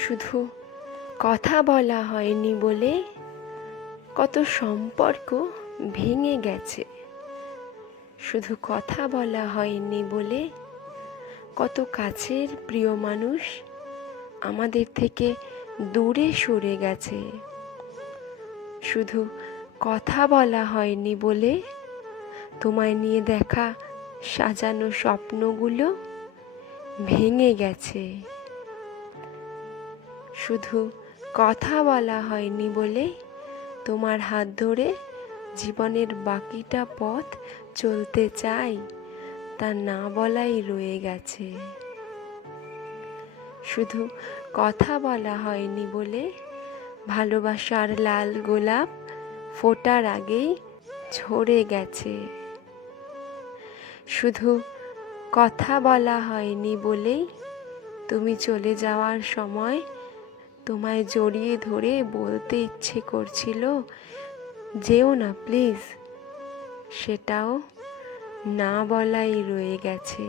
শুধু কথা বলা হয়নি বলে কত সম্পর্ক ভেঙে গেছে। শুধু কথা বলা হয়নি বলে কত কাছের প্রিয় মানুষ আমাদের থেকে দূরে সরে গেছে। শুধু কথা বলা হয়নি বলে তোমায় নিয়ে দেখা সাজানো স্বপ্নগুলো ভেঙে গেছে। শুধু কথা বলা হয়নি বলে তোমার হাত ধরে জীবনের বাকিটা পথ চলতে চাই, তা না বলাই রয়ে গেছে। শুধু কথা বলা হয়নি বলে ভালোবাসার লাল গোলাপ ফোটার আগেই ঝরে গেছে। শুধু কথা বলা হয়নি বলেই তুমি চলে যাওয়ার সময় তোমায় জড়িয়ে ধরে বলতে ইচ্ছে করছিল, যেও না প্লিজ, সেটাও না বলাই রয়ে গেছে।